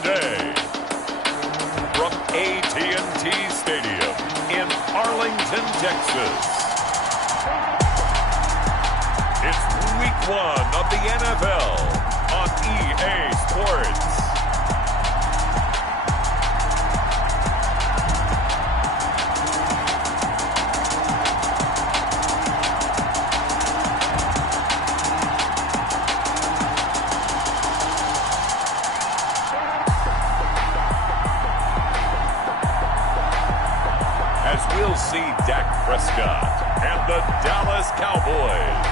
today. From AT&T Stadium in Arlington, Texas. It's Week 1 of the NFL on EA Sports. We'll see Dak Prescott and the Dallas Cowboys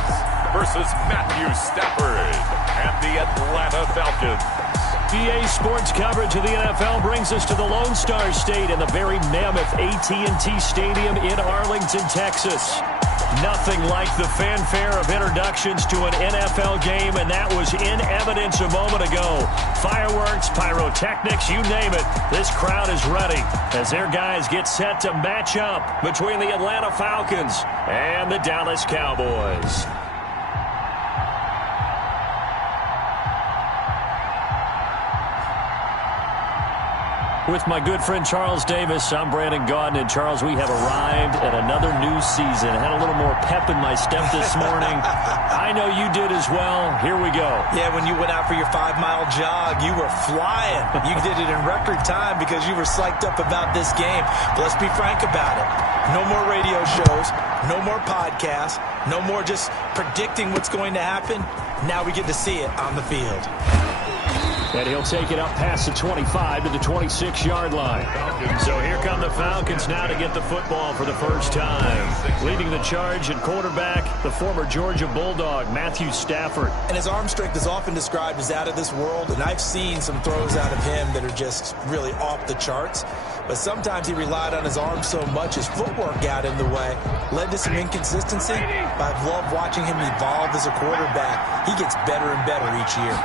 versus Matthew Stafford and the Atlanta Falcons. EA Sports coverage of the NFL brings us to the Lone Star State in the very mammoth AT&T Stadium in Arlington, Texas. Nothing like the fanfare of introductions to an NFL game, and that was in evidence a moment ago. Fireworks, pyrotechnics, you name it. This crowd is ready as their guys get set to match up between the Atlanta Falcons and the Dallas Cowboys. With my good friend Charles Davis, I'm Brandon Gaudin. And Charles, we have arrived at another new season. I had a little more pep in my step this morning. I know you did as well. Here we go. Yeah, when you went out for your 5-mile jog, you were flying. You did it in record time because you were psyched up about this game. But let's be frank about it. No more radio shows, no more podcasts, no more just predicting what's going to happen. Now we get to see it on the field. And he'll take it up past the 25 to the 26-yard line. So here come the Falcons now to get the football for the first time. Leading the charge at quarterback, the former Georgia Bulldog, Matthew Stafford. And his arm strength is often described as out of this world, and I've seen some throws out of him that are just really off the charts. But sometimes he relied on his arm so much, his footwork got in the way, led to some inconsistency. But I've loved watching him evolve as a quarterback. He gets better and better each year.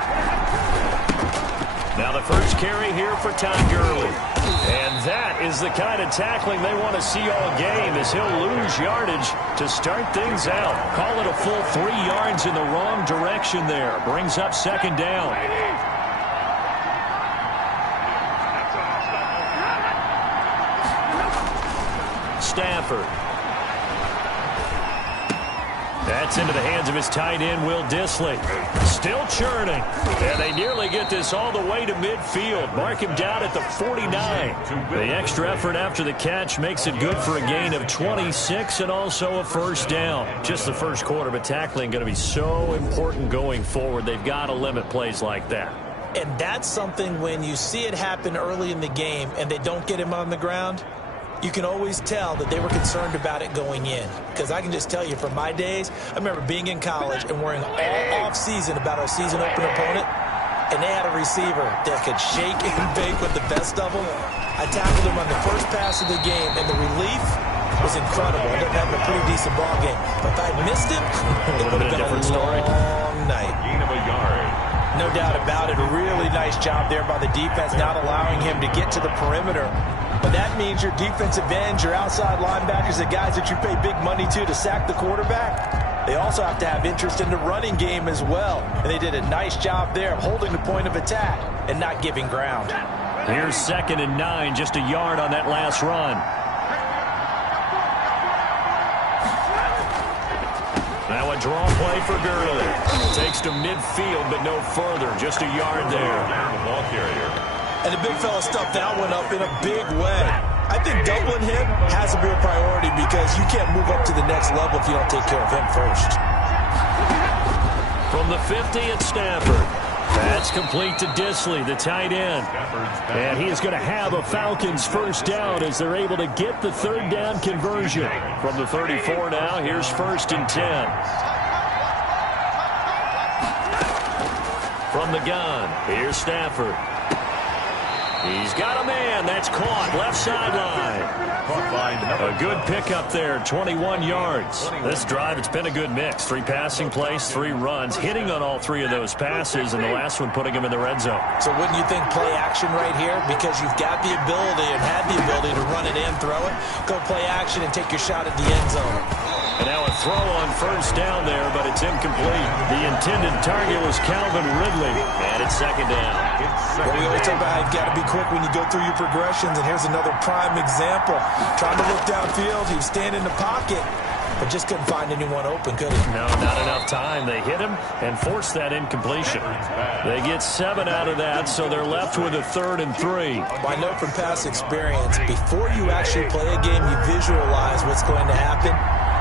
Now the first carry here for Todd Gurley. And that is the kind of tackling they want to see all game, as he'll lose yardage to start things out. Call it a full 3 yards in the wrong direction there. Brings up second down. Stafford. That's into the hands of his tight end, Will Dissly. Still churning. And they nearly get this all the way to midfield. Mark him down at the 49. The extra effort after the catch makes it good for a gain of 26 and also a first down. Just the first quarter, but tackling going to be so important going forward. They've got to limit plays like that. And that's something when you see it happen early in the game and they don't get him on the ground, you can always tell that they were concerned about it going in. Because I can just tell you from my days, I remember being in college and worrying all off-season about our season open opponent, and they had a receiver that could shake and bake with the best of them. I tackled him on the first pass of the game, and the relief was incredible. I ended up having a pretty decent ball game. But if I had missed him, it would have been a long night. Gain of a yard. No doubt about it. A really nice job there by the defense, not allowing him to get to the perimeter. But that means your defensive ends, your outside linebackers, the guys that you pay big money to sack the quarterback, they also have to have interest in the running game as well. And they did a nice job there of holding the point of attack and not giving ground. Here's 2nd and 9, just a yard on that last run. Now a draw play for Gurley. Takes to midfield, but no further. Just a yard there. Ball carrier. And the big fella stuffed that one up in a big way. I think doubling him has to be a priority because you can't move up to the next level if you don't take care of him first. From the 50 at Stafford. That's complete to Dissly, the tight end. And he is going to have a Falcons first down as they're able to get the 3rd down conversion. From the 34 now, here's 1st and 10. From the gun, here's Stafford. He's got a man. That's caught. Left sideline. A good pickup there. 21 yards. This drive, it's been a good mix. 3 passing plays, 3 runs. Hitting on all 3 of those passes, and the last one putting him in the red zone. So wouldn't you think play action right here? Because you've got the ability and had the ability to run it in, throw it. Go play action and take your shot at the end zone. And now a throw on first down there, but it's incomplete. The intended target was Calvin Ridley, and it's second down. Well, we always talk about how you've got to be quick when you go through your progressions, and here's another prime example. Trying to look downfield, he was standing in the pocket, but just couldn't find anyone open, could he? No, not enough time. They hit him and forced that incompletion. They get 7 out of that, so they're left with a 3rd and 3. Well, I know from past experience, before you actually play a game, you visualize what's going to happen.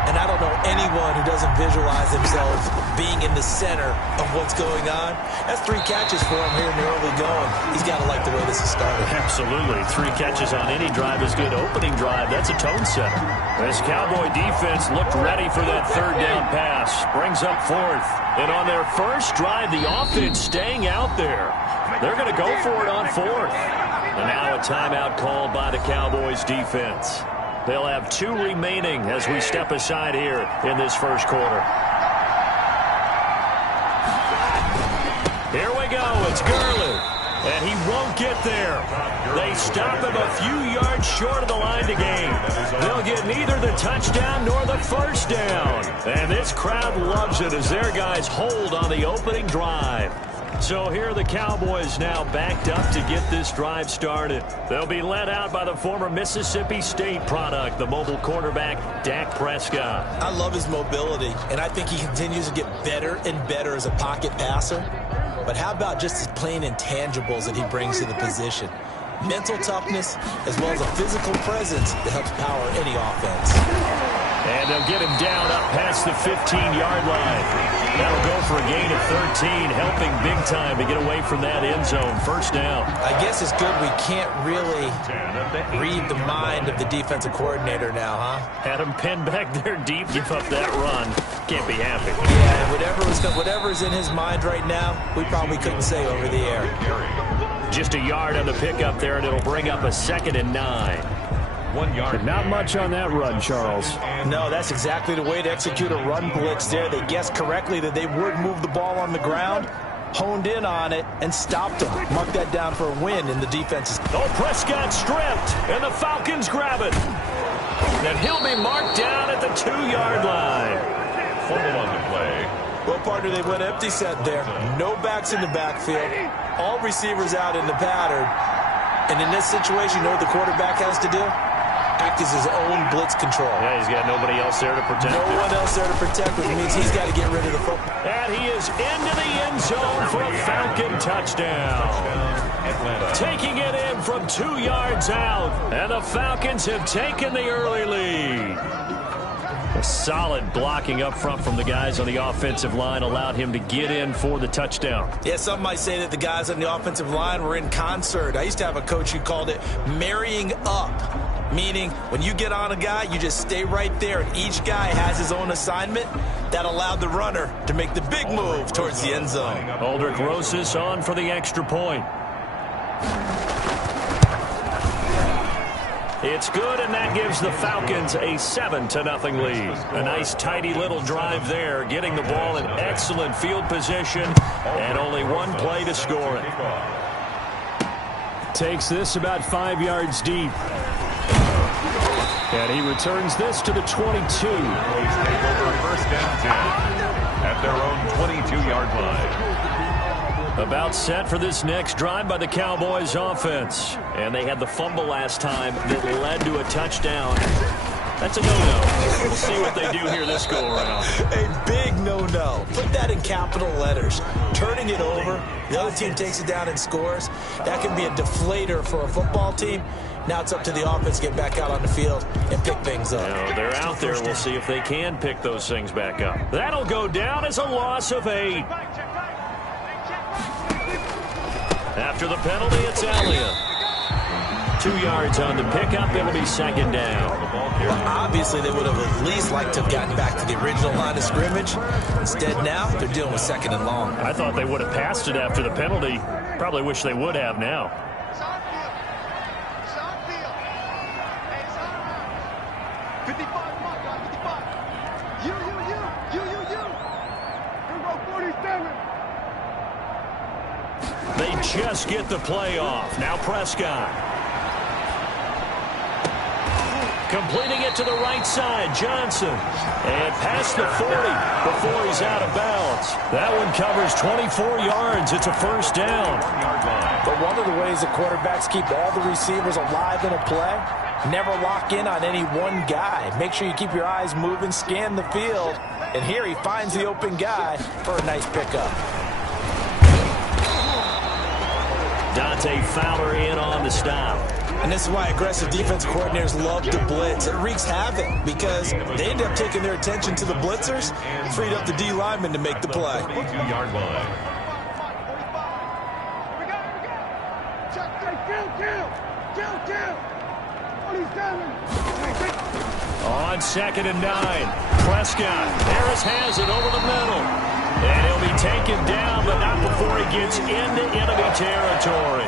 And I don't know anyone who doesn't visualize themselves being in the center of what's going on. That's 3 catches for him here in the early going. He's got to like the way this is started. Absolutely. 3 catches on any drive is good. Opening drive, that's a tone setter. This Cowboy defense looked ready for that 3rd down pass. Brings up 4th. And on their first drive, the offense staying out there. They're going to go for it on 4th. And now a timeout called by the Cowboys defense. They'll have 2 remaining as we step aside here in this first quarter. Here we go. It's Gurley. And he won't get there. They stop him a few yards short of the line to gain. They'll get neither the touchdown nor the first down. And this crowd loves it as their guys hold on the opening drive. So here are the Cowboys now backed up to get this drive started. They'll be led out by the former Mississippi State product, the mobile quarterback, Dak Prescott. I love his mobility, and I think he continues to get better and better as a pocket passer. But how about just his plain intangibles that he brings to the position? Mental toughness as well as a physical presence that helps power any offense. And they'll get him down up past the 15-yard line. That'll go for a gain of 13, helping big time to get away from that end zone. First down. I guess it's good we can't really read the mind of the defensive coordinator now, huh? Had him pinned back there deep, give up that run. Can't be happy. Yeah, whatever's in his mind right now, we probably couldn't say over the air. Just a yard on the pickup there, and it'll bring up a 2nd and 9. 1 yard. But not much on that run, Charles. No, that's exactly the way to execute a run blitz there. They guessed correctly that they would move the ball on the ground, honed in on it, and stopped them. Mark that down for a win in the defense's. Oh, Prescott stripped, and the Falcons grab it. And he'll be marked down at the 2-yard line. Fumble on the play. Well, partner, they went empty set there. No backs in the backfield. All receivers out in the pattern. And in this situation, you know what the quarterback has to do? Act as his own blitz control. Yeah, he's got nobody else there to protect him. No one else there to protect, which means he's got to get rid of the football. And he is into the end zone for a Falcon touchdown. Taking it in from 2 yards out. And the Falcons have taken the early lead. A solid blocking up front from the guys on the offensive line allowed him to get in for the touchdown. Yeah, some might say that the guys on the offensive line were in concert. I used to have a coach who called it marrying up. Meaning, when you get on a guy, you just stay right there, and each guy has his own assignment. That allowed the runner to make the big move towards the end zone. Aldrich Rosas on for the extra point. It's good, and that gives the Falcons a 7-0 lead. A nice, tidy little drive there, getting the ball in excellent field position, and only 1 play to score it. Takes this about 5 yards deep. And he returns this to the 22. Take over 1st and 10 at their own 22-yard line. About set for this next drive by the Cowboys offense. And they had the fumble last time that led to a touchdown. That's a no-no. We'll see what they do here this go-around. A big no-no. Put that in capital letters. Turning it over, the other team takes it down and scores. That can be a deflator for a football team. Now it's up to the offense to get back out on the field and pick things up. No, they're out there. We'll see if they can pick those things back up. That'll go down as a loss of 8. After the penalty, it's Elliott. 2 yards on the pickup. It'll be 2nd down. Well, obviously, they would have at least liked to have gotten back to the original line of scrimmage. Instead, now they're dealing with 2nd and long. I thought they would have passed it after the penalty. Probably wish they would have now. They just get the play off. Now Prescott. Completing it to the right side, Johnson. And past the 40 before he's out of bounds. That one covers 24 yards. It's a first down. But one of the ways that quarterbacks keep all the receivers alive in a play, never lock in on any one guy. Make sure you keep your eyes moving, scan the field. And here he finds the open guy for a nice pickup. Dante Fowler in on the stop. And this is why aggressive defense coordinators love to blitz. It wreaks havoc because they end up taking their attention to the blitzers, freed up the D lineman to make the play. 2-yard line. On 2nd and 9, Prescott. Harris has it over the middle. And he'll be taken down, but not before he gets into enemy territory.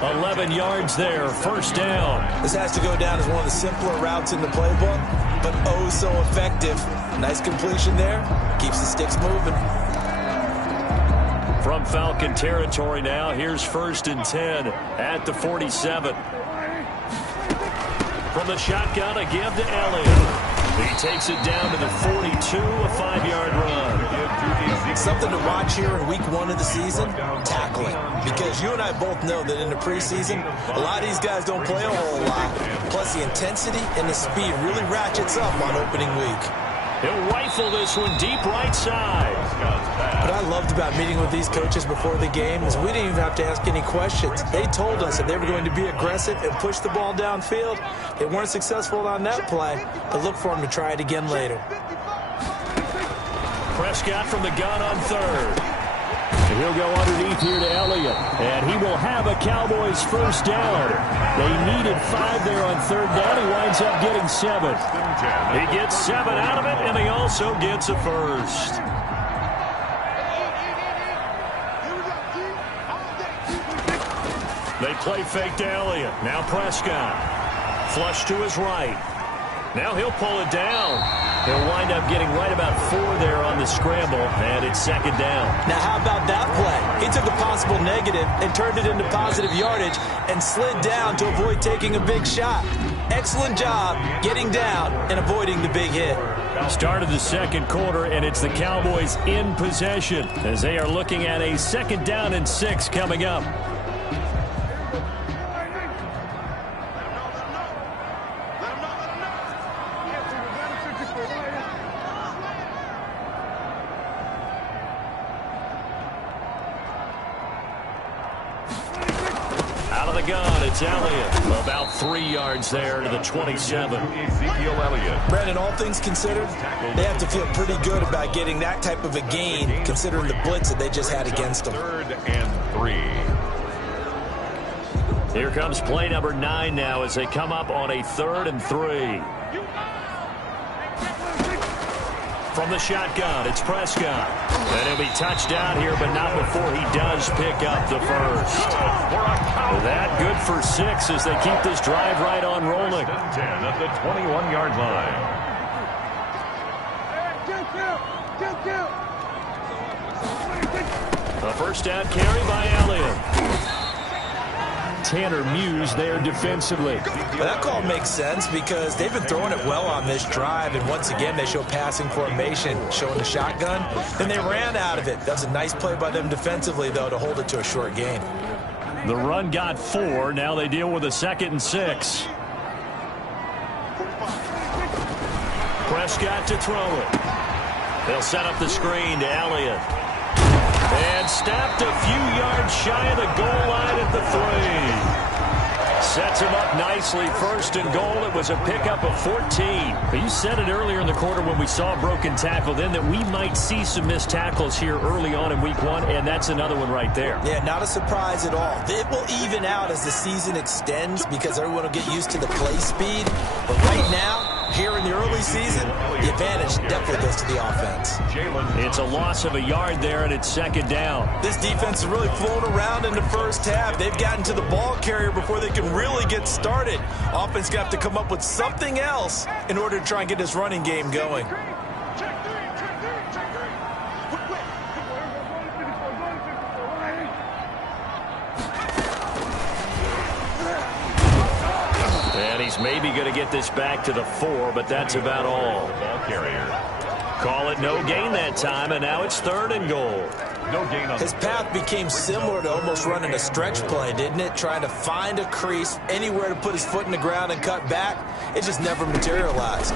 11 yards there, first down. This has to go down as one of the simpler routes in the playbook, but oh so effective. Nice completion there. Keeps the sticks moving. From Falcon territory now, here's 1st and 10 at the 47. From the shotgun, a give to Elliott. He takes it down to the 42, a 5-yard run. Something to watch here in week 1 of the season, tackling. Because you and I both know that in the preseason, a lot of these guys don't play a whole lot. Plus the intensity and the speed really ratchets up on opening week. He'll rifle this one deep right side. What I loved about meeting with these coaches before the game is we didn't even have to ask any questions. They told us that they were going to be aggressive and push the ball downfield. They weren't successful on that play, but look for them to try it again later. Prescott from the gun on 3rd. He'll go underneath here to Elliott, and he will have a Cowboys first down. They needed 5 there on 3rd down. He winds up getting 7. He gets 7 out of it, and he also gets a first. They play fake to Elliott. Now Prescott. Flush to his right. Now he'll pull it down. He'll wind up getting right about 4 there on the scramble, and it's 2nd down. Now how about that play? He took a possible negative and turned it into positive yardage and slid down to avoid taking a big shot. Excellent job getting down and avoiding the big hit. Start of the 2nd quarter, and it's the Cowboys in possession as they are looking at a 2nd down and 6 coming up. It's Elliott. About 3 yards there to the 27. Ezekiel Elliott. Brandon, all things considered, they have to feel pretty good about getting that type of a gain considering the blitz that they just had against them. 3rd and 3. Here comes play number 9 now as they come up on a 3rd and 3. From the shotgun, it's Prescott. And he'll be touched down here, but not before he does pick up the first. That good for 6 as they keep this drive right on rolling. 10 at the 21-yard line. A first down carry by Elliott. Tanner Muse there defensively. But that call makes sense because they've been throwing it well on this drive, and once again they show passing formation, showing the shotgun. Then they ran out of it. That was a nice play by them defensively, though, to hold it to a short gain. The run got 4. Now they deal with a 2nd and 6. Prescott to throw it. They'll set up the screen to Elliott. And snapped a few yards shy of the goal line at the 3. Sets him up nicely. 1st and goal. It was a pickup of 14. You said it earlier in the quarter when we saw a broken tackle then that we might see some missed tackles here early on in week 1, and that's another one right there. Yeah, not a surprise at all. It will even out as the season extends because everyone will get used to the play speed. But right now, here in the early season, the advantage definitely goes to the offense. It's a loss of a yard there, and it's 2nd down. This defense is really flown around in the first half. They've gotten to the ball carrier before they can really get started. Offense going to have to come up with something else in order to try and get this running game going. And he's maybe going to get this back to the 4, but that's about all. Ball carrier. Call it no gain that time, and now it's 3rd and goal. No gain on His path became similar to almost running a stretch play, didn't it? Trying to find a crease, anywhere to put his foot in the ground and cut back. It just never materialized.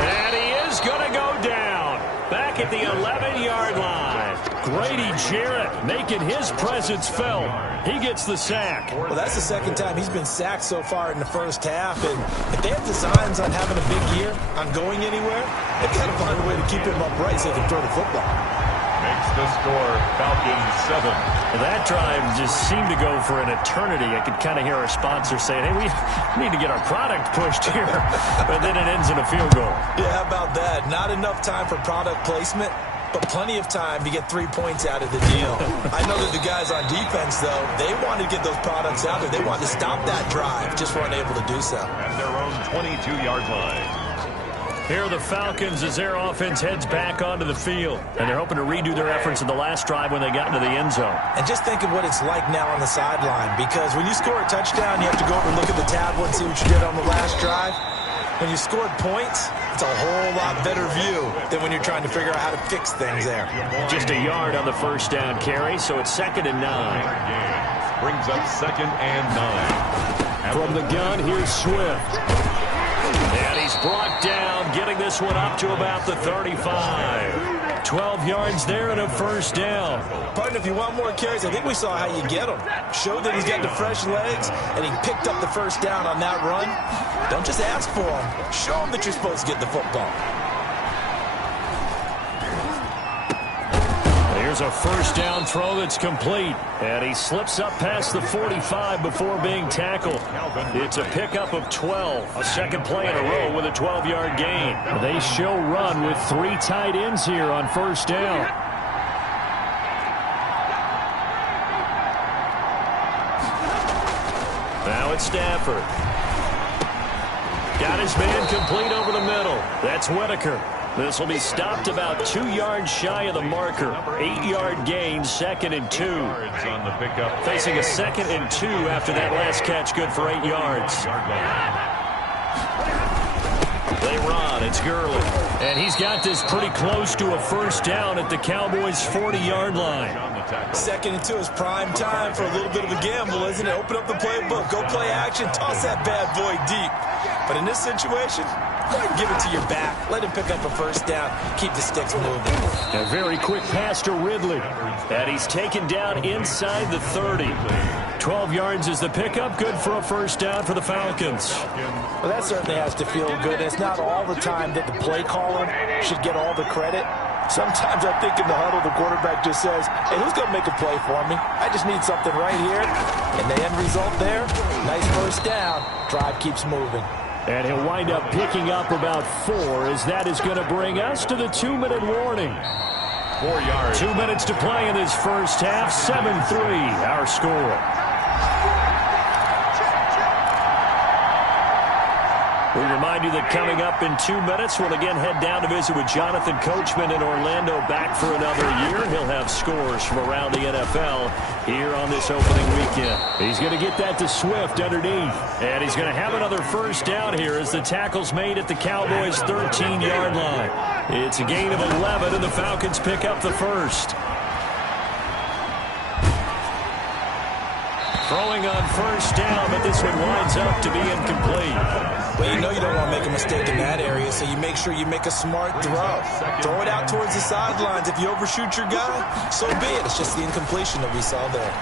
And he is going to go down. Back at the 11-yard line. Grady Jarrett making his presence felt. He gets the sack. Well, that's the second time he's been sacked so far in the first half. And if they have designs on having a big year, on going anywhere, they've got to find a way to keep him upright so they can throw the football. Makes the score Falcons 7. That drive just seemed to go for an eternity. I could kind of hear our sponsor saying, hey, we need to get our product pushed here. But then it ends in a field goal. Yeah, how about that? Not enough time for product placement, but plenty of time to get 3 points out of the deal. I know that the guys on defense, though, they wanted to get those products out there. They wanted to stop that drive, just weren't able to do so. At their own 22-yard line. Here are the Falcons as their offense heads back onto the field. And they're hoping to redo their efforts in the last drive when they got into the end zone. And just think of what it's like now on the sideline, because when you score a touchdown, you have to go over and look at the tablet and see what you did on the last drive. When you scored points, it's a whole lot better view than when you're trying to figure out how to fix things there. Just a yard on the first down carry, so it's 2nd and 9. Brings up 2nd and 9. From the gun, here's Swift. And he's brought down, getting this one up to about the 35. 12 yards there and a first down. Partner, if you want more carries, I think we saw how you get them. Showed that he's got the fresh legs, and he picked up the first down on that run. Don't just ask for them. Show them that you're supposed to get the football. Here's a first down throw that's complete. And he slips up past the 45 before being tackled. It's a pickup of 12. A second play in a row with a 12-yard gain. They show run with 3 tight ends here on first down. Now it's Stafford. Got his man complete over the middle. That's Whitaker. This will be stopped about 2 yards shy of the marker. 8-yard gain, 2nd and 2. On the pickup. Facing a 2nd and 2 after that last catch, good for 8 yards. They run, it's Gurley. And he's got this pretty close to a first down at the Cowboys' 40-yard line. 2nd and 2 is prime time for a little bit of a gamble, isn't it? Open up the playbook, go play action, toss that bad boy deep. But in this situation, go ahead and give it to your back. Let him pick up a first down. Keep the sticks moving. A very quick pass to Ridley. And he's taken down inside the 30. 12 yards is the pickup. Good for a first down for the Falcons. Well, that certainly has to feel good. It's not all the time that the play caller should get all the credit. Sometimes I think in the huddle, the quarterback just says, hey, who's going to make a play for me? I just need something right here. And the end result there, nice first down. Drive keeps moving. And he'll wind up picking up about 4 as that is going to bring us to the 2-minute warning. 4 yards. 2 minutes to play in this first half. 7-3 our score. We remind you that coming up in 2 minutes, we'll again head down to visit with Jonathan Coachman in Orlando, back for another year. He'll have scores from around the NFL here on this opening weekend. He's going to get that to Swift underneath. And he's going to have another first down here as the tackle's made at the Cowboys' 13-yard line. It's a gain of 11, and the Falcons pick up the first. Throwing on first down, but this one winds up to be incomplete. Well, you know you don't want to make a mistake in that area, so you make sure you make a smart throw. Throw it out towards the sidelines. If you overshoot your guy, so be it. It's just the incompletion that we saw there.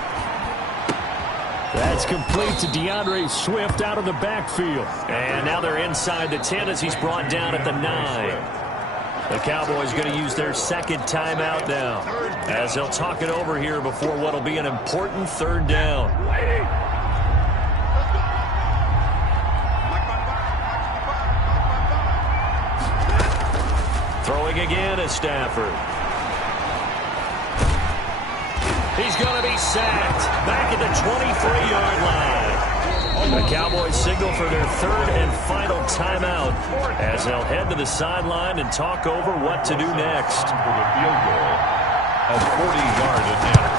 That's complete to DeAndre Swift out of the backfield. And now they're inside the 10 as he's brought down at the 9. The Cowboys going to use their second timeout now as they'll talk it over here before what will be an important third down. Throwing again is Stafford. He's going to be sacked back at the 23-yard line. The Cowboys signal for their third and final timeout as they'll head to the sideline and talk over what to do next. For the field goal, a 40-yard attempt.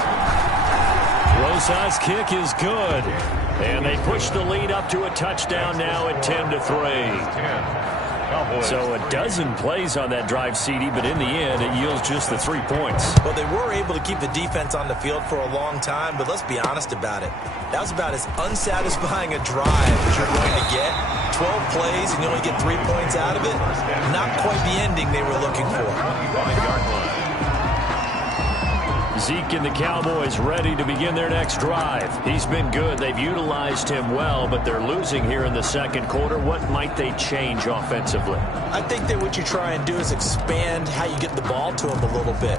Throws Onside kick is good. And they push the lead up to a touchdown now at 10-3. So a dozen plays on that drive, CD, but in the end, it yields just the 3 points. Well, they were able to keep the defense on the field for a long time, but let's be honest about it. That was about as unsatisfying a drive as you're going to get. 12 plays and you only get 3 points out of it. Not quite the ending they were looking for. Zeke and the Cowboys ready to begin their next drive. He's been good. They've utilized him well, but they're losing here in the second quarter. What might they change offensively? I think that what you try and do is expand how you get the ball to him a little bit.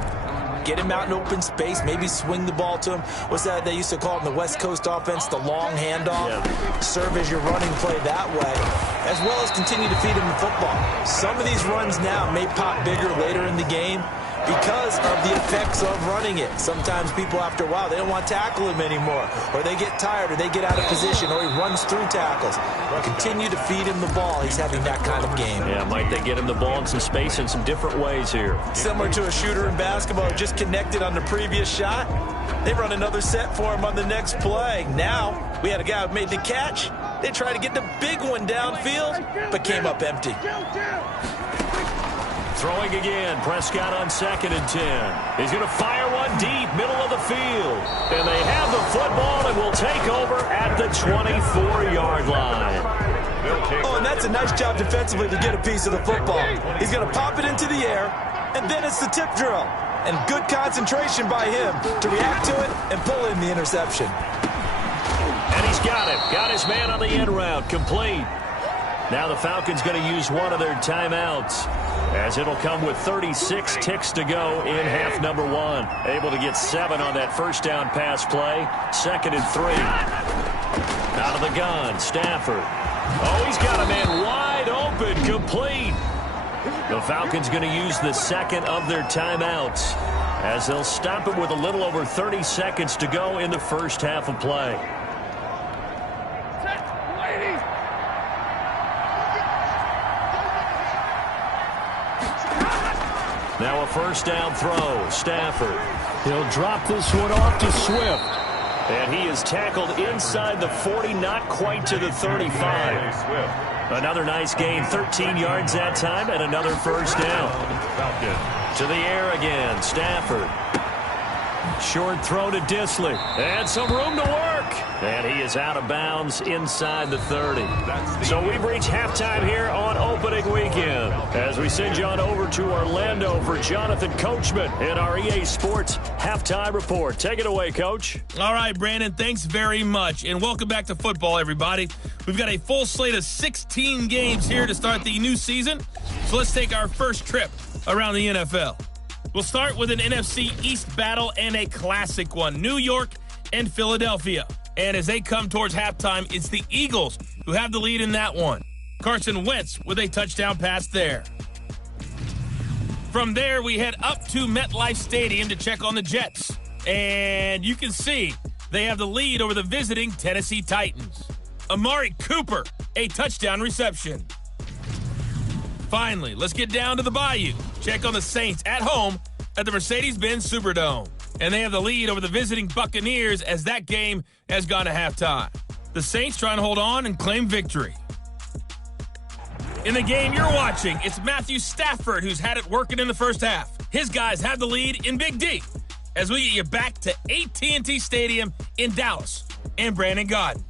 Get him out in open space, maybe swing the ball to him. What's that they used to call it in the West Coast offense, the long handoff? Yeah. Serve as your running play that way, as well as continue to feed him the football. Some of these runs now may pop bigger later in the game because of the effects of running it. Sometimes people, after a while, they don't want to tackle him anymore, or they get tired, or they get out of position, or he runs through tackles. Continue to feed him the ball. He's having that kind of game. Yeah, might they get him the ball in some space in some different ways here? Similar to a shooter in basketball who just connected on the previous shot. They run another set for him on the next play. Now, we had a guy who made the catch. They tried to get the big one downfield, but came up empty. Throwing again, Prescott on 2nd and 10. He's going to fire one deep, middle of the field. And they have the football and will take over at the 24-yard line. Oh, and that's a nice job defensively to get a piece of the football. He's going to pop it into the air, and then it's the tip drill. And good concentration by him to react to it and pull in the interception. And he's got it. Got his man on the end route, complete. Now the Falcons going to use one of their timeouts, as it'll come with 36 ticks to go in half number 1. Able to get 7 on that first down pass play. 2nd and 3. Out of the gun, Stafford. Oh, he's got a man wide open, complete. The Falcons going to use the second of their timeouts, as they'll stop it with a little over 30 seconds to go in the first half of play. Now a first down throw, Stafford. He'll drop this one off to Swift. And he is tackled inside the 40, not quite to the 35. Another nice gain, 13 yards that time, and another first down. To the air again, Stafford. Short throw to Disley. And some room to work. And he is out of bounds inside the 30. So we've reached halftime here on opening weekend, as we send you on over to Orlando for Jonathan Coachman in our EA Sports Halftime Report. Take it away, Coach. All right, Brandon, thanks very much. And welcome back to football, everybody. We've got a full slate of 16 games here to start the new season. So let's take our first trip around the NFL. We'll start with an NFC East battle and a classic one, New York and Philadelphia. And as they come towards halftime, it's the Eagles who have the lead in that one. Carson Wentz with a touchdown pass there. From there, we head up to MetLife Stadium to check on the Jets. And you can see they have the lead over the visiting Tennessee Titans. Amari Cooper, a touchdown reception. Finally, let's get down to the Bayou. Check on the Saints at home at the Mercedes-Benz Superdome. And they have the lead over the visiting Buccaneers as that game has gone to halftime. The Saints trying to hold on and claim victory. In the game you're watching, it's Matthew Stafford who's had it working in the first half. His guys have the lead in Big D as we get you back to AT&T Stadium in Dallas and Brandon Godden.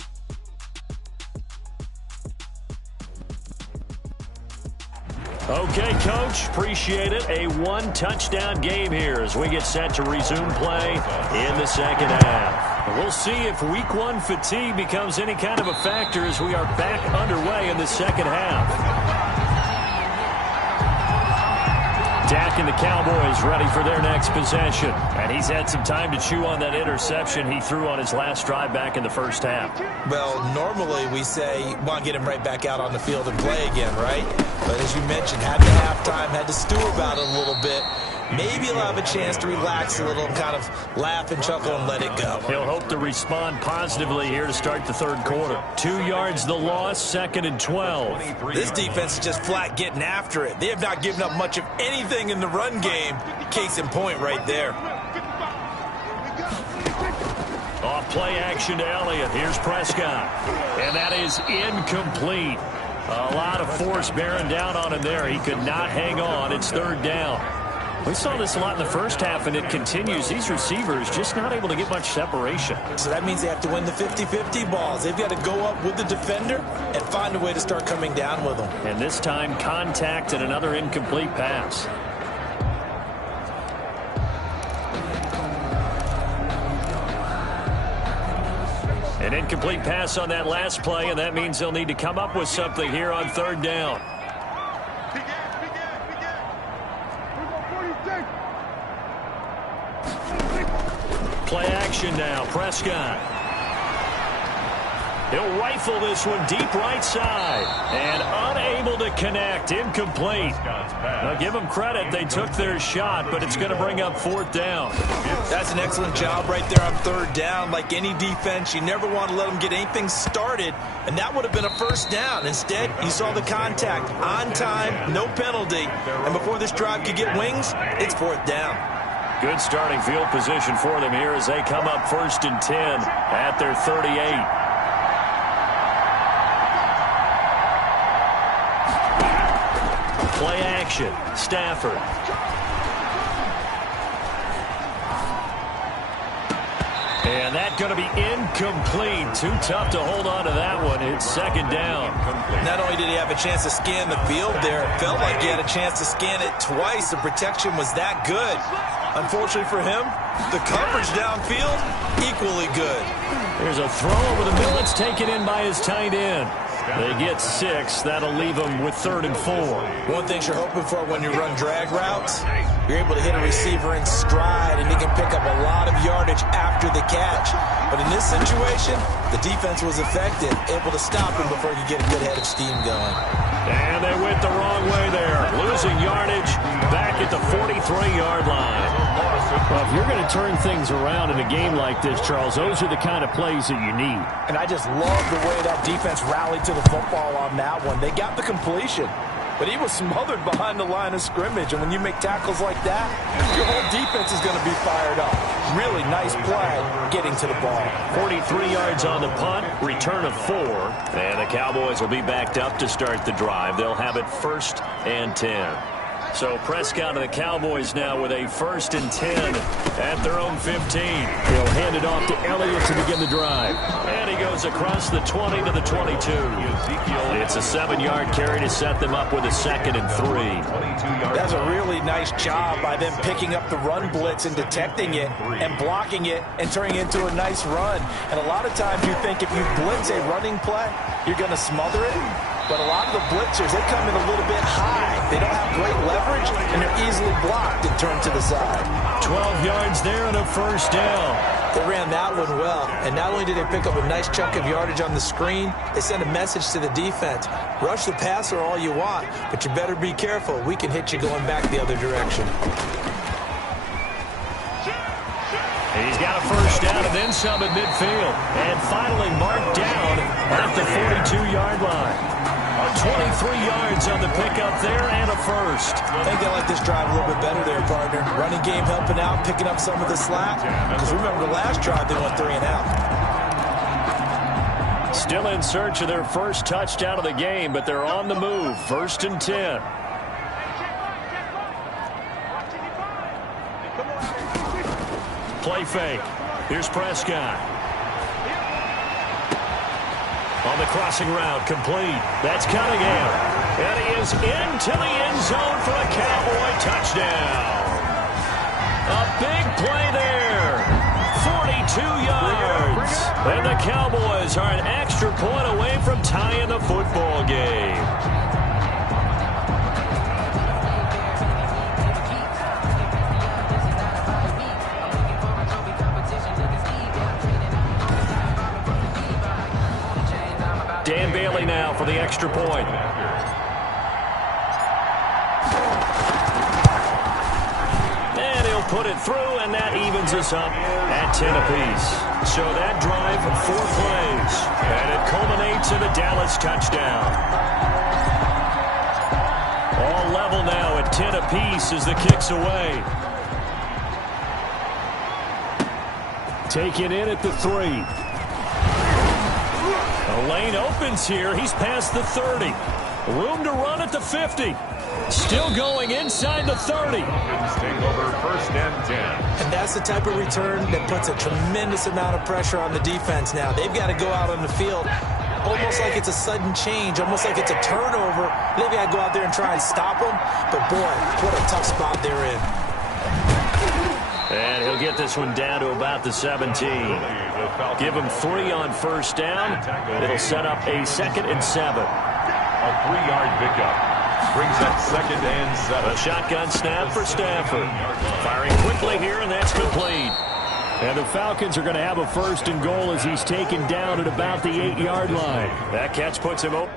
Okay, Coach, appreciate it. A one-touchdown game here as we get set to resume play in the second half. We'll see if Week 1 fatigue becomes any kind of a factor as we are back underway in the second half. Dak and the Cowboys ready for their next possession. And he's had some time to chew on that interception he threw on his last drive back in the first half. Well, normally we say, want to get him right back out on the field and play again, right? But as you mentioned, had the halftime, had to stew about it a little bit. Maybe he'll have a chance to relax a little and kind of laugh and chuckle and let it go. He'll hope to respond positively here to start the third quarter. 2 yards the loss, 2nd and 12. This defense is just flat getting after it. They have not given up much of anything in the run game. Case in point right there. Off Play action to Elliott. Here's Prescott. And that is incomplete. A lot of force bearing down on him there. He could not hang on. It's third down. We saw this a lot in the first half, and it continues. These receivers just not able to get much separation. So that means they have to win the 50-50 balls. They've got to go up with the defender and find a way to start coming down with them. And this time, contact and another incomplete pass. An incomplete pass on that last play, and that means they'll need to come up with something here on third down. Play action now. Prescott. He'll rifle this one deep right side. And unable to connect. Incomplete. Now give them credit. They took their shot, but it's going to bring up fourth down. That's an excellent job right there on third down. Like any defense, you never want to let them get anything started, and that would have been a first down. Instead, you saw the contact on time, no penalty. And before this drive could get wings, it's fourth down. Good starting field position for them here as they come up 1st and 10 at their 38. Play action. Stafford. And that's going to be incomplete. Too tough to hold on to that one. It's second down. Not only did he have a chance to scan the field there, it felt like he had a chance to scan it twice. The protection was that good. Unfortunately for him, the coverage downfield, equally good. There's a throw over the middle. It's taken in by his tight end. They get 6. That'll leave them with 3rd and 4. One thing you're hoping for when you run drag routes, you're able to hit a receiver in stride, and he can pick up a lot of yardage after the catch. But in this situation, the defense was effective, able to stop him before he could get a good head of steam going. And they went the wrong way there. Losing yardage back at the 43-yard line. Well, if you're going to turn things around in a game like this, Charles, those are the kind of plays that you need. And I just love the way that defense rallied to the football on that one. They got the completion, but he was smothered behind the line of scrimmage. And when you make tackles like that, your whole defense is going to be fired up. Really nice play getting to the ball. 43 yards on the punt, return of 4. And the Cowboys will be backed up to start the drive. They'll have it 1st and 10. So Prescott and the Cowboys now with a 1st and 10 at their own 15. They'll hand it off to Elliott to begin the drive. And he goes across the 20 to the 22. It's a 7-yard carry to set them up with a 2nd and 3. That's a really nice job by them picking up the run blitz and detecting it and blocking it and turning it into a nice run. And a lot of times you think if you blitz a running play, you're going to smother it. But a lot of the blitzers, they come in a little bit high. They don't have great leverage, and they're easily blocked and turned to the side. 12 yards there and a 1st down. They ran that one well, and not only did they pick up a nice chunk of yardage on the screen, they sent a message to the defense. Rush the passer all you want, but you better be careful. We can hit you going back the other direction. He's got a 1st down and then some at midfield. And finally marked down at the 42-yard line. 23 yards on the pickup there and a 1st. I think they like this drive a little bit better there, partner. Running game helping out, picking up some of the slack. Because remember, the last drive they went 3 and out. Still in search of their 1st touchdown of the game, but they're on the move. 1st and 10. Play fake. Here's Prescott. On the crossing route, complete. That's Cunningham. And he is into the end zone for a Cowboy touchdown. A big play there. 42 yards. And the Cowboys are an extra point away from tying the football game. Dan Bailey now for the extra point. And he'll put it through, and that evens us up at 10 apiece. So that drive, 4 plays, and it culminates in a Dallas touchdown. All level now at 10 apiece as the kick's away. Taken in at the 3. The lane opens here. He's past the 30. Room to run at the 50. Still going inside the 30. Falcons take over 1st and 10. And that's the type of return that puts a tremendous amount of pressure on the defense now. They've got to go out on the field almost like it's a sudden change, almost like it's a turnover. They've got to go out there and try and stop them. But, boy, what a tough spot they're in. And he'll get this one down to about the 17. Give him 3 on 1st down. It'll set up a 2nd and 7. A 3-yard pickup. Brings up 2nd and 7. A shotgun snap for Stafford. Firing quickly here, and that's complete. And the Falcons are going to have a 1st and goal as he's taken down at about the 8-yard line. That catch puts him open.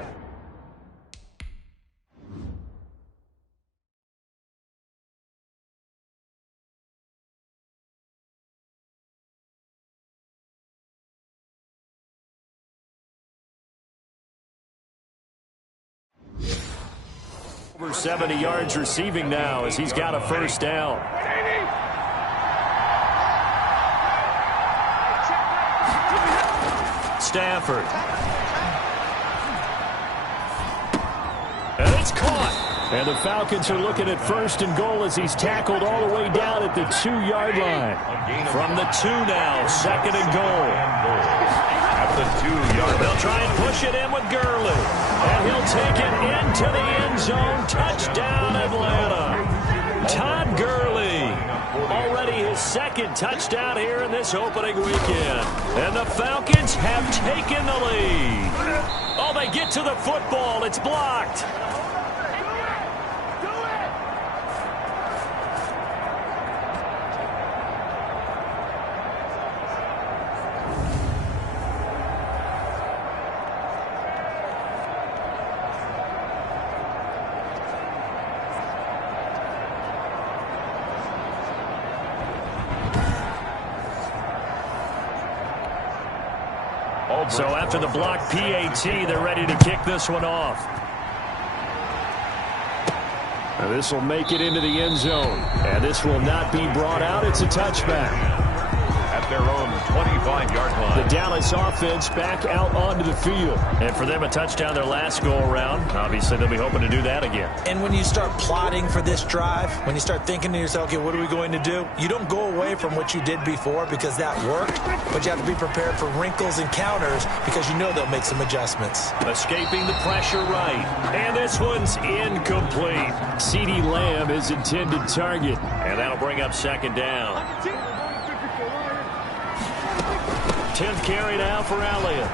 Over 70 yards receiving now as he's got a 1st down. Stafford. And it's caught. And the Falcons are looking at 1st and goal as he's tackled all the way down at the 2-yard line. From the 2 now, 2nd and goal. At the 2-yard line. They'll try and push it in with Gurley. And he'll take it into the end zone. Touchdown, Atlanta. Todd Gurley. Already his 2nd touchdown here in this opening weekend. And the Falcons have taken the lead. Oh, they get to the football. It's blocked. So after the blocked PAT, they're ready to kick this one off. Now this will make it into the end zone. And this will not be brought out. It's a touchback. At their own 25-yard line. The Dallas offense back out onto the field. And for them, a touchdown their last go-around. Obviously, they'll be hoping to do that again. And when you start plotting for this drive, when you start thinking to yourself, okay, what are we going to do? You don't go away from what you did before because that worked, but you have to be prepared for wrinkles and counters because you know they'll make some adjustments. Escaping the pressure right. And this one's incomplete. CeeDee Lamb is intended target. And that'll bring up 2nd down. 10th carry now for Elliott.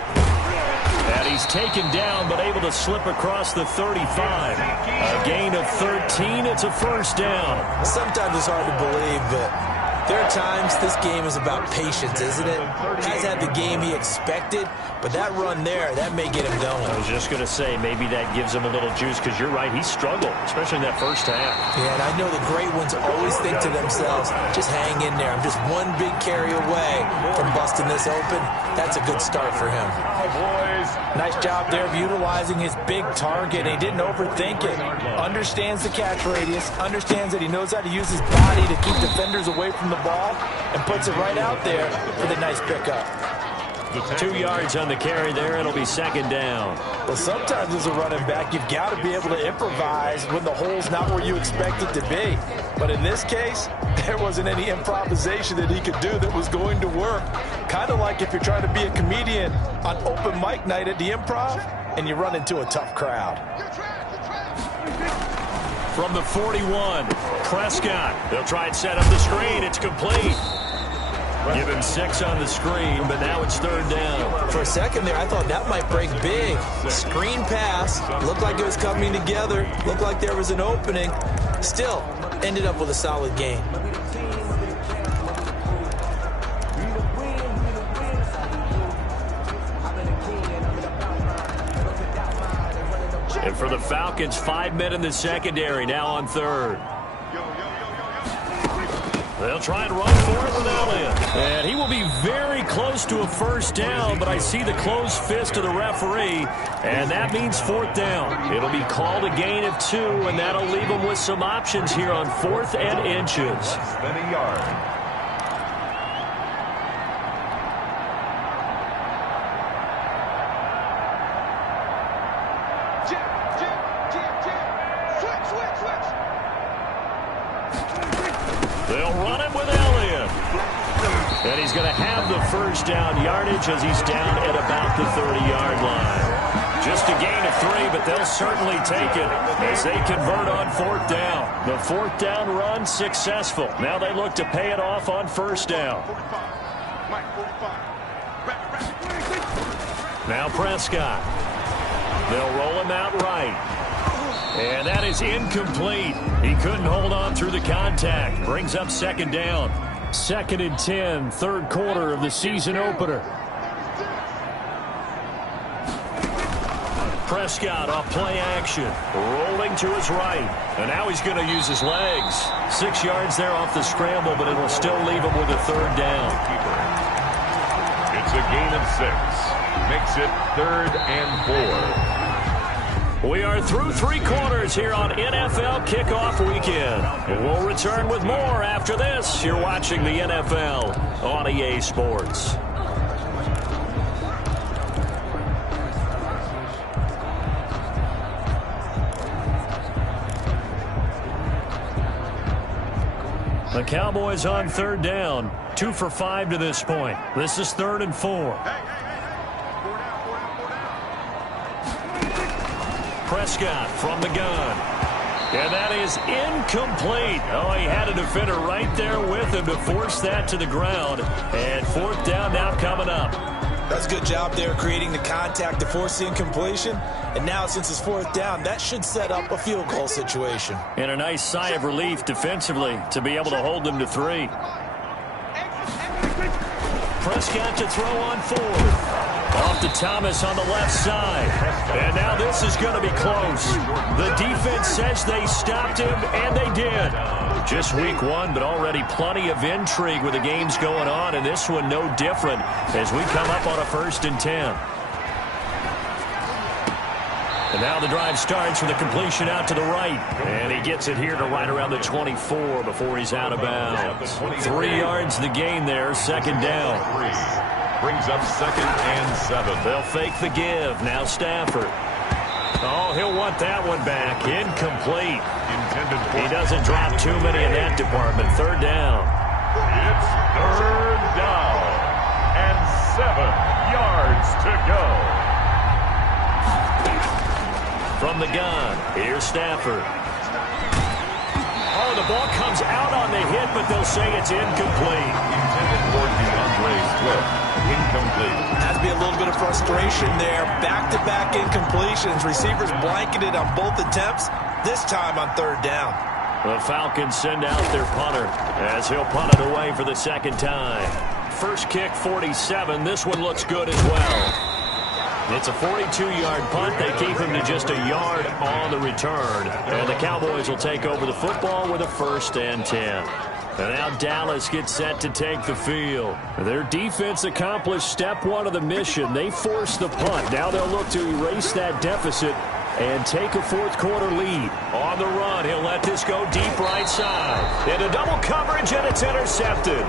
And he's taken down but able to slip across the 35. A gain of 13. It's a 1st down. Sometimes it's hard to believe that there are times this game is about patience, isn't it? He's had the game he expected, but that run there, that may get him going. I was just going to say, maybe that gives him a little juice because you're right, he struggled, especially in that 1st half. Yeah, and I know the great ones always think to themselves, just hang in there. I'm just one big carry away from busting this open. That's a good start for him. Cowboys. Nice job there of utilizing his big target. He didn't overthink it. Understands the catch radius. Understands that he knows how to use his body to keep defenders away from the ball and puts it right out there for the nice pickup. 2 yards on the carry there. It'll be 2nd down. Well, sometimes as a running back, you've got to be able to improvise when the hole's not where you expect it to be. But in this case, there wasn't any improvisation that he could do that was going to work. Kind of like if you're trying to be a comedian on open mic night at the Improv and you run into a tough crowd. From the 41, Prescott. They'll try and set up the screen. It's complete. Give him 6 on the screen, but now it's 3rd down. For a second there, I thought that might break big. Screen pass. Looked like it was coming together. Looked like there was an opening. Still, ended up with a solid game. And for the Falcons, 5 men in the secondary, now on 3rd. They'll try and run for it with Elliott. And he will be very close to a 1st down, but I see the closed fist of the referee, and that means 4th down. It'll be called a gain of 2, and that'll leave them with some options here on 4th and inches. Less than a yard. They'll run it with Elliott. And he's going to have the first down yardage as he's down at about the 30-yard line. Just a gain of 3, but they'll certainly take it as they convert on 4th down. The 4th down run successful. Now they look to pay it off on 1st down. Now Prescott. They'll roll him out right. And that is incomplete. He couldn't hold on through the contact. Brings up 2nd down. 2nd and 10, 3rd quarter of the season opener. Prescott off play action, rolling to his right. And now he's going to use his legs. 6 yards there off the scramble, but it'll still leave him with a 3rd down. It's a gain of 6. Makes it 3rd and 4. We are through 3 quarters here on NFL Kickoff Weekend. And we'll return with more after this. You're watching the NFL on EA Sports. The Cowboys on 3rd down. 2 for 5 to this point. This is 3rd and 4. Prescott from the gun. And that is incomplete. Oh, he had a defender right there with him to force that to the ground. And 4th down now coming up. That's a good job there creating the contact to force the incompletion. And now since it's 4th down, that should set up a field goal situation. And a nice sigh of relief defensively to be able to hold them to 3. Prescott to throw on 4th. Off to Thomas on the left side. And now this is going to be close. The defense says they stopped him, and they did. Just week 1, but already plenty of intrigue with the games going on, and this one no different as we come up on a 1st and 10. And now the drive starts with a completion out to the right. And he gets it here to right around the 24 before he's out of bounds. 3 yards the gain there, 2nd down. Brings up 2nd and 7. They'll fake the give. Now Stafford. Oh, he'll want that one back. Incomplete. He doesn't drop too many in that department. 3rd down. It's 3rd down and 7 yards to go. From the gun, here's Stafford. Oh, the ball comes out on the hit, but they'll say it's incomplete. Intended for DeAndre Swift. Incomplete. Has to be a little bit of frustration there. Back-to-back incompletions. Receivers blanketed on both attempts, this time on 3rd down. The Falcons send out their punter as he'll punt it away for the 2nd time. First kick, 47. This one looks good as well. It's a 42-yard punt. They keep him to just a yard on the return. And the Cowboys will take over the football with a 1st and 10. And now Dallas gets set to take the field. Their defense accomplished step 1 of the mission. They forced the punt. Now they'll look to erase that deficit and take a 4th quarter lead. On the run, he'll let this go deep right side. Into double coverage, and it's intercepted.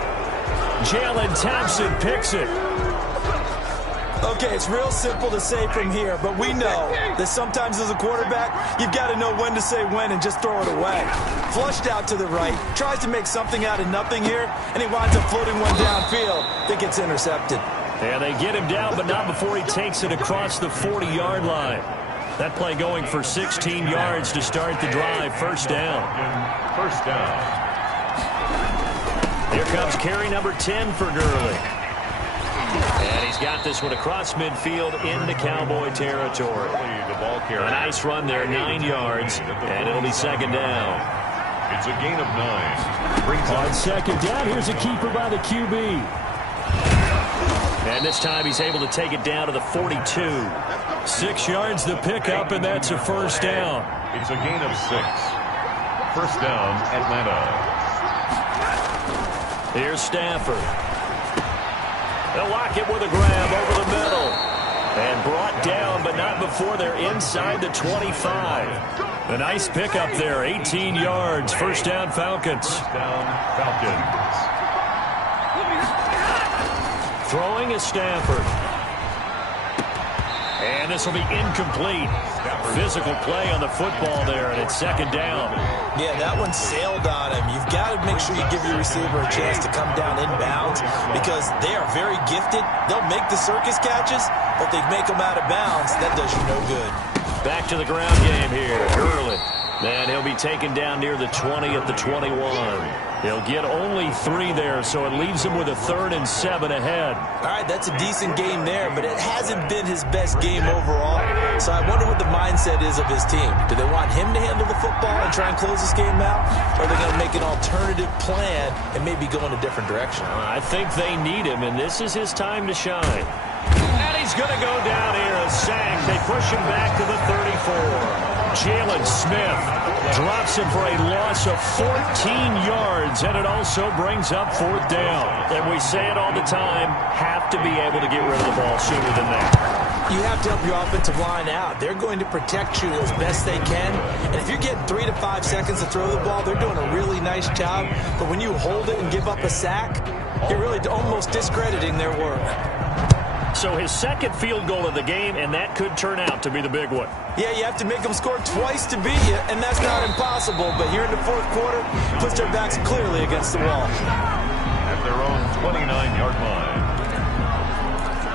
Jalen Thompson picks it. Okay, it's real simple to say from here, but we know that sometimes as a quarterback, you've got to know when to say when and just throw it away. Flushed out to the right, tries to make something out of nothing here, and he winds up floating one downfield that gets intercepted. And they get him down, but not before he takes it across the 40-yard line. That play going for 16 yards to start the drive. 1st down. 1st down. Here comes carry number 10 for Gurley. And he's got this one across midfield into Cowboy territory. A nice run there, 9 yards, and it'll be 2nd down. It's a gain of 9. Brings on 2nd down, here's a keeper by the QB. And this time he's able to take it down to the 42. 6 yards the pickup, and that's a 1st down. It's a gain of 6. 1st down, Atlanta. Here's Stafford. They'll lock it with a grab over the middle. And brought down, but not before they're inside the 25. A nice pickup there, 18 yards. 1st down, Falcons. 1st down, Falcons. Throwing is Stafford. And And this will be incomplete. Physical play on the football there, and it's second down. Yeah, that one sailed on him. You've got to make sure you give your receiver a chance to come down inbounds because they are very gifted. They'll make the circus catches, but they make them out of bounds. That does you no good. Back to the ground game here. Gurley. And he'll be taken down near the 20 at the 21. He'll get only 3 there, so it leaves him with a 3rd and 7 ahead. All right, that's a decent game there, but it hasn't been his best game overall. So I wonder what the mindset is of his team. Do they want him to handle the football and try and close this game out? Or are they going to make an alternative plan and maybe go in a different direction? I think they need him, and this is his time to shine. And he's going to go down here, a sack. They push him back to the 34. Jalen Smith drops him for a loss of 14 yards, and it also brings up 4th down. And we say it all the time, have to be able to get rid of the ball sooner than that. You have to help your offensive line out. They're going to protect you as best they can. And if you're getting 3 to 5 seconds to throw the ball, they're doing a really nice job. But when you hold it and give up a sack, you're really almost discrediting their work. So his second field goal of the game, and that could turn out to be the big one. Yeah, you have to make them score twice to beat you, and that's not impossible. But here in the 4th quarter, puts their backs clearly against the wall. At their own 29-yard line.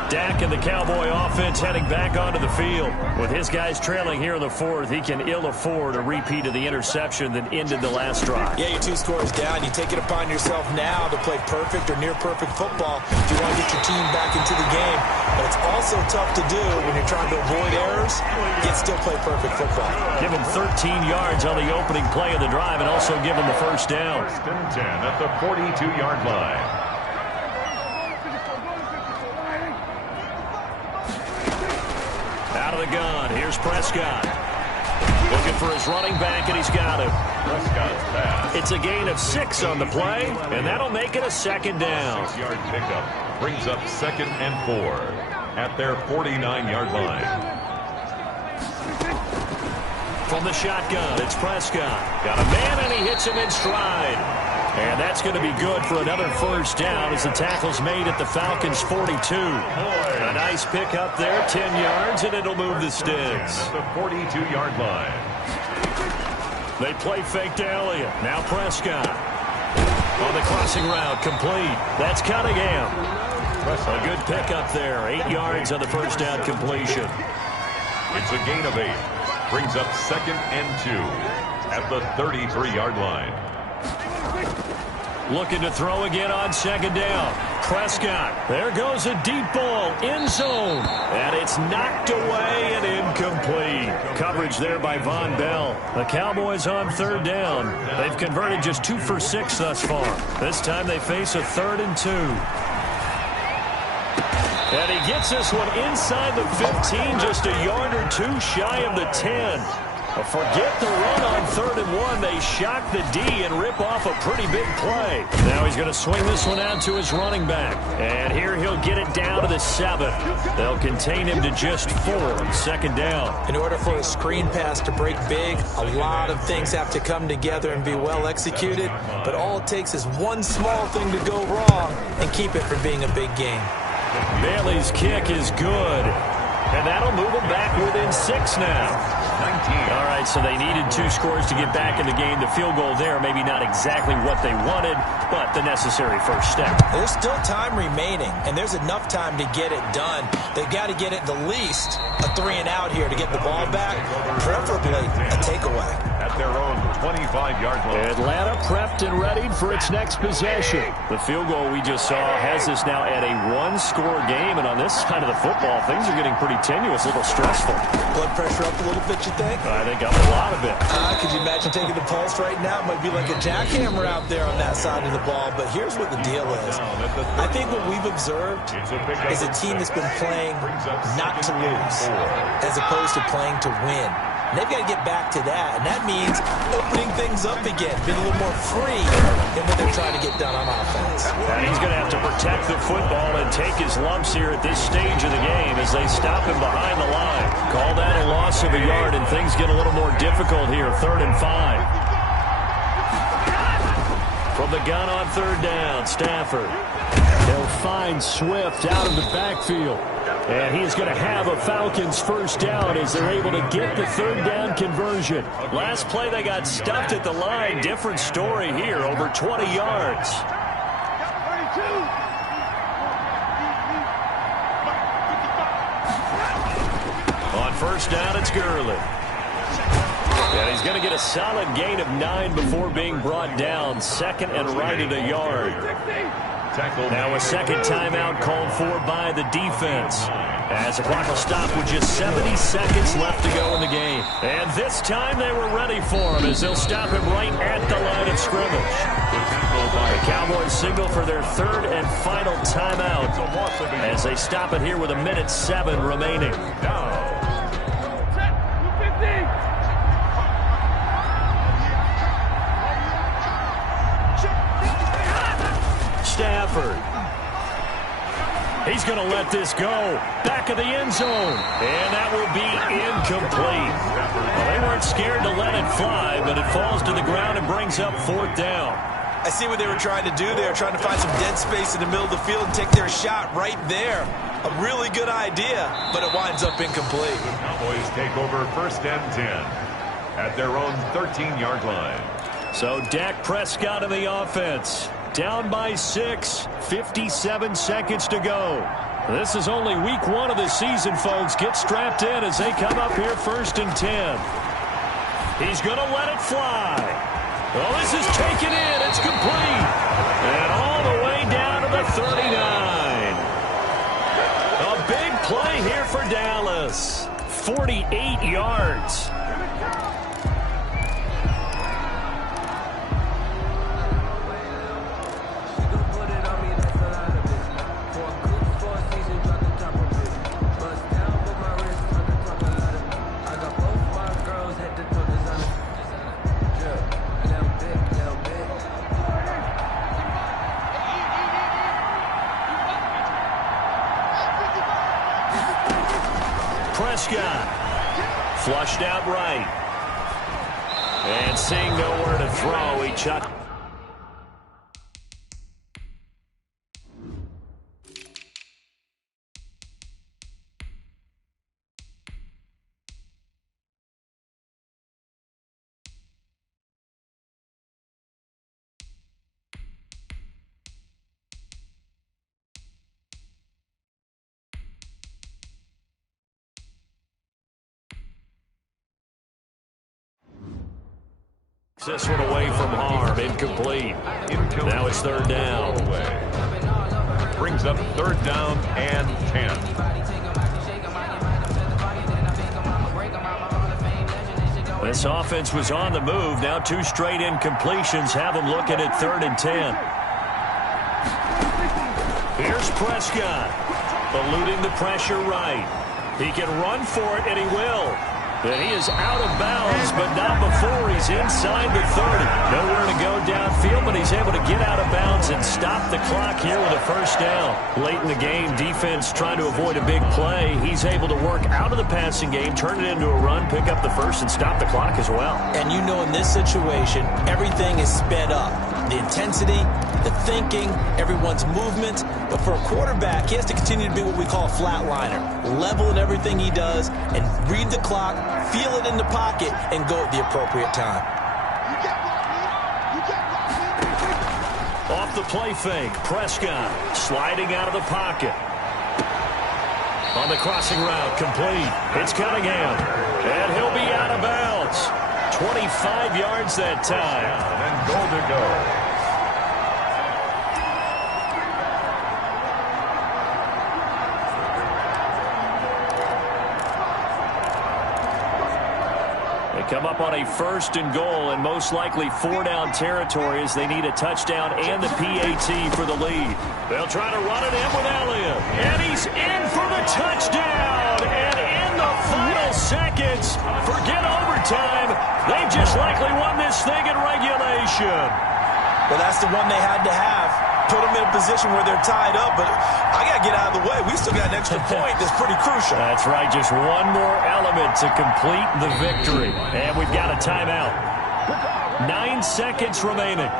Dak and the Cowboy offense heading back onto the field. With his guys trailing here in the 4th, he can ill afford a repeat of the interception that ended the last drive. Yeah, you're 2 scores down. You take it upon yourself now to play perfect or near-perfect football if you want to get your team back into the game. But it's also tough to do when you're trying to avoid errors, yet still play perfect football. Give him 13 yards on the opening play of the drive and also give him the 1st down. 1st and 10 at the 42-yard line. Out of the gun, here's Prescott. Looking for his running back, and he's got him. Prescott's pass. It's a gain of 6 on the play, and that'll make it a 2nd down. 6-yard pickup brings up 2nd and 4 at their 49-yard line. From the shotgun, it's Prescott. Got a man, and he hits him in stride. And that's going to be good for another 1st down as the tackle's made at the Falcons' 42. A nice pick up there, 10 yards, and it'll move the sticks. At the 42-yard line. They play fake to Elliott. Now Prescott. On the crossing route, complete. That's Cunningham. A good pick up there, 8 yards on the 1st down completion. It's a gain of 8. Brings up 2nd and 2 at the 33-yard line. Looking to throw again on 2nd down. Prescott. There goes a deep ball. End zone. And it's knocked away and incomplete. Coverage there by Von Bell. The Cowboys on 3rd down. They've converted just 2 for 6 thus far. This time they face a 3rd and 2. And he gets this one inside the 15, just a yard or 2 shy of the 10. Forget the run on 3rd and 1. They shock the D and rip off a pretty big play. Now he's going to swing this one out to his running back. And here he'll get it down to the 7. They'll contain him to just 4. 2nd down. In order for a screen pass to break big, a lot of things have to come together and be well executed. But all it takes is one small thing to go wrong and keep it from being a big game. Bailey's kick is good. And that'll move them back within 6 now. 19. All right, so they needed 2 scores to get back in the game. The field goal there, maybe not exactly what they wanted, but the necessary 1st step. There's still time remaining, and there's enough time to get it done. They've got to get at the least a 3 and out here to get the ball back, preferably a takeaway. At their own 25-yard line. Atlanta prepped and readied for its next possession. The field goal we just saw has us now at a 1-score game, and on this side of the football, things are getting pretty tenuous, a little stressful. Blood pressure up a little bit, you think? I think up a lot of it. Could you imagine taking the pulse right now? It might be like a jackhammer out there on that side of the ball, but here's what the deal is. I think what we've observed is a team that's been playing not to lose as opposed to playing to win. And they've got to get back to that, and that means opening things up again, being a little more free than what they're trying to get done on offense. And he's going to have to protect the football and take his lumps here at this stage of the game as they stop him behind the line. Call that a loss of a yard, and things get a little more difficult here, 3rd and 5. From the gun on 3rd down, Stafford. They'll find Swift out of the backfield. And he is going to have a Falcons first down as they're able to get the third down conversion. Last play, they got stuffed at the line. Different story here, over 20 yards. On first down, it's Gurley. And he's going to get a solid gain of 9 before being brought down. Second and right at a yard. Now a second timeout called for by the defense, as the clock will stop with just 70 seconds left to go in the game. And this time they were ready for him, as they'll stop him right at the line of scrimmage. The Cowboys signal for their third and final timeout as they stop it here with 1:07 remaining. Stafford. He's going to let this go. Back of the end zone. And that will be incomplete. Well, they weren't scared to let it fly, but it falls to the ground and brings up fourth down. I see what they were trying to do. They were trying to find some dead space in the middle of the field and take their shot right there. A really good idea, but it winds up incomplete. The Cowboys take over first and 10 at their own 13-yard line. So Dak Prescott in the offense. Down by 6, 57 seconds to go. This is only week 1 of the season, folks. Get strapped in as they come up here first and 10. He's going to let it fly. Well, this is taken in. It's complete. And all the way down to the 39. A big play here for Dallas. 48 yards. Prescott flushed out right, and seeing nowhere to throw, he chucked. This one away from harm, incomplete. Now it's third down. Brings up third down and 10. This offense was on the move. Now 2 straight incompletions have them looking at third and 10. Here's Prescott, eluding the pressure right. He can run for it, and he will. And he is out of bounds, but not before he's inside the 30. Nowhere to go downfield, but he's able to get out of bounds and stop the clock here with a first down. Late in the game, defense trying to avoid a big play. He's able to work out of the passing game, turn it into a run, pick up the first, and stop the clock as well. And you know, in this situation, everything is sped up. The intensity, the thinking, everyone's movement. But for a quarterback, he has to continue to be what we call a flatliner. Level in everything he does and read the clock, feel it in the pocket, and go at the appropriate time. Off the play fake, Prescott sliding out of the pocket. On the crossing route, complete. It's Cunningham, and he'll be out of bounds. 25 yards that time. And goal to go. Come up on a first and goal, and most likely 4-down territory as they need a touchdown and the PAT for the lead. They'll try to run it in with Elliott, and he's in for the touchdown. And in the final seconds, forget overtime, they've just likely won this thing in regulation. Well, that's the one they had to have. Put them in a position where they're tied up, but I got to get out of the way. We still got an extra point that's pretty crucial. That's right, just one more element to complete the victory. And we've got a timeout. 9 seconds remaining.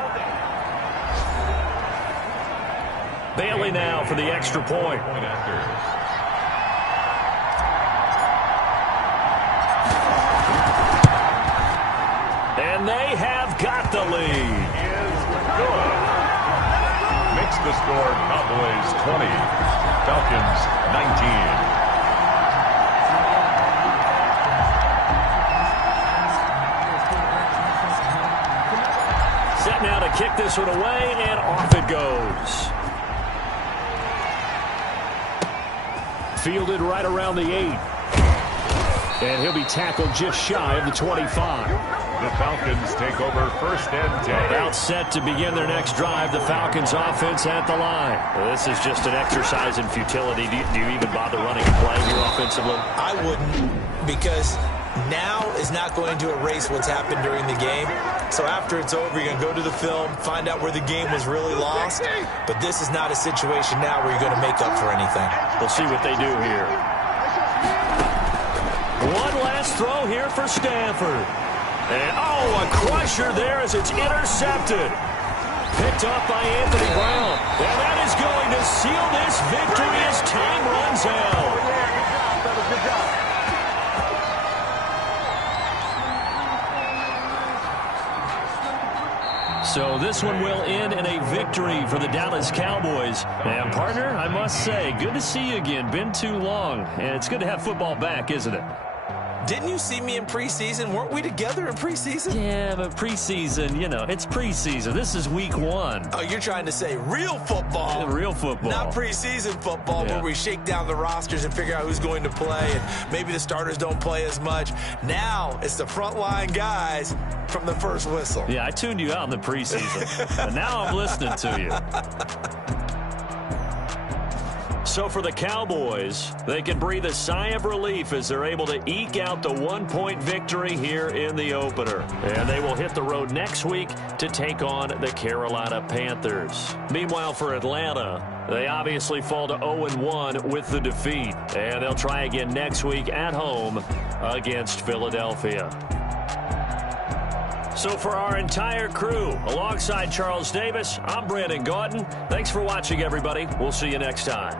Bailey now for the extra point. the lead. Is good. Makes the score Cowboys 20, Falcons 19. Set now to kick this one away, and off it goes. Fielded right around the 8. And he'll be tackled just shy of the 25. The Falcons take over first and 10. About set to begin their next drive. The Falcons offense at the line. Well, this is just an exercise in futility. Do you even bother running a play here offensively? I wouldn't, because now is not going to erase what's happened during the game. So after it's over, you're going to go to the film, find out where the game was really lost. But this is not a situation now where you're going to make up for anything. We'll see what they do here. One last throw here for Stanford. And, oh, a crusher there as it's intercepted. Picked up by Anthony Brown. And that is going to seal this victory as time runs out. Good job. So this one will end in a victory for the Dallas Cowboys. And, partner, I must say, good to see you again. Been too long. And it's good to have football back, isn't it? Didn't you see me in preseason? Weren't we together in preseason? Yeah, but preseason, you know, it's preseason. This is week 1. Oh, you're trying to say real football. Yeah, real football. Not preseason football where we shake down the rosters and figure out who's going to play, and maybe the starters don't play as much. Now it's the frontline guys from the first whistle. Yeah, I tuned you out in the preseason. But now I'm listening to you. So for the Cowboys, they can breathe a sigh of relief as they're able to eke out the 1-point victory here in the opener. And they will hit the road next week to take on the Carolina Panthers. Meanwhile, for Atlanta, they obviously fall to 0-1 with the defeat. And they'll try again next week at home against Philadelphia. So for our entire crew, alongside Charles Davis, I'm Brandon Gaudin. Thanks for watching, everybody. We'll see you next time.